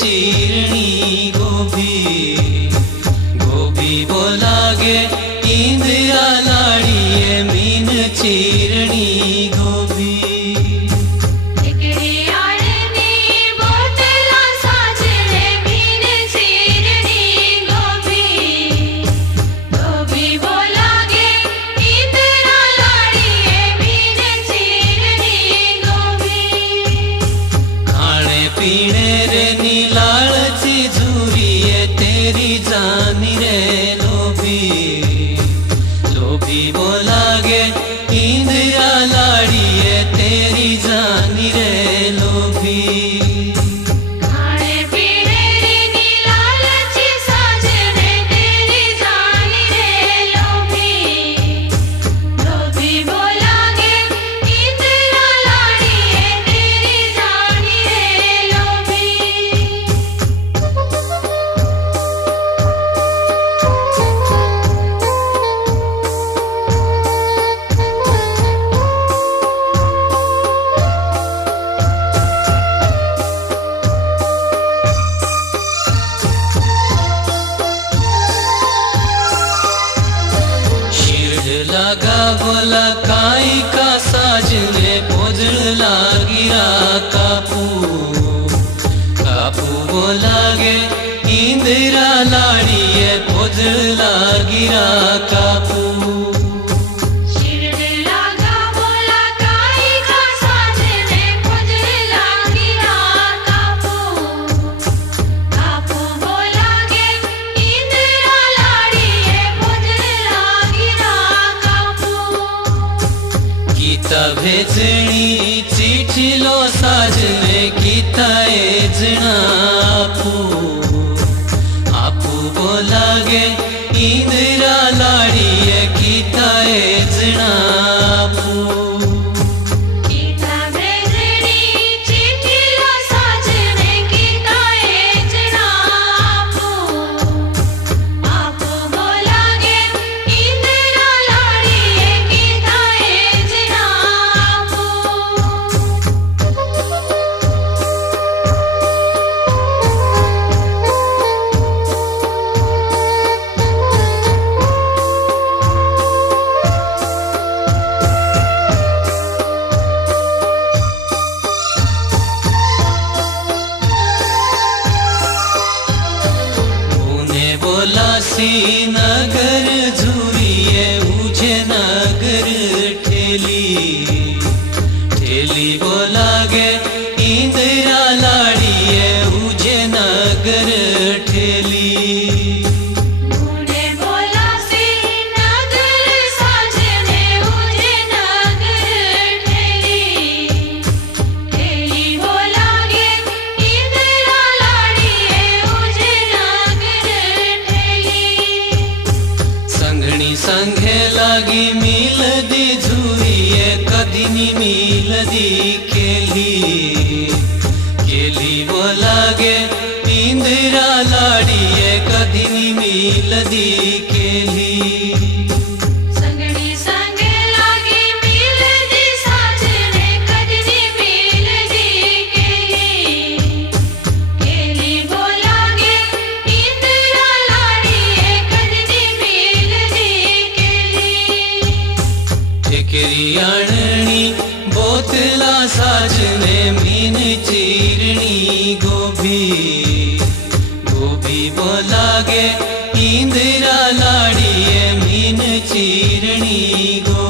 चीरणी गोभी गोभी बोलागे इंदिरा लाड़िए मीन चीरणी गोभी पीने रे नीलालची झूरिए तेरी जानी रे लोभी लोभी बोलागे इंदिरा लाड़िए तेरी जानी रे लोभी लगा बोला काई का साजने पोजड़ लागिरा कापू कापू बोलागे इंदिरा लाड़िए पोजड़ लागिरा कापू भेजनी चिठी लो साजने गीता एजना आपू आपू बोलागे इंदिरा लाड़िए गीता एजना आपू नगर झूरिए उजे नगर ठेली ठेली बोलागे इंदिरा लाड़िए उजे नगर ठेली संघे लागी मिल दी झूरिए कदिनी मिल दी केली बोलागे इंदिरा लाड़िए कदिनी मिल दी केली केरियाणी बोतला साजने मीन चीरणी गोभी गोभी बोलागे इंदिरा लाड़िए मीन चीरणी गोभी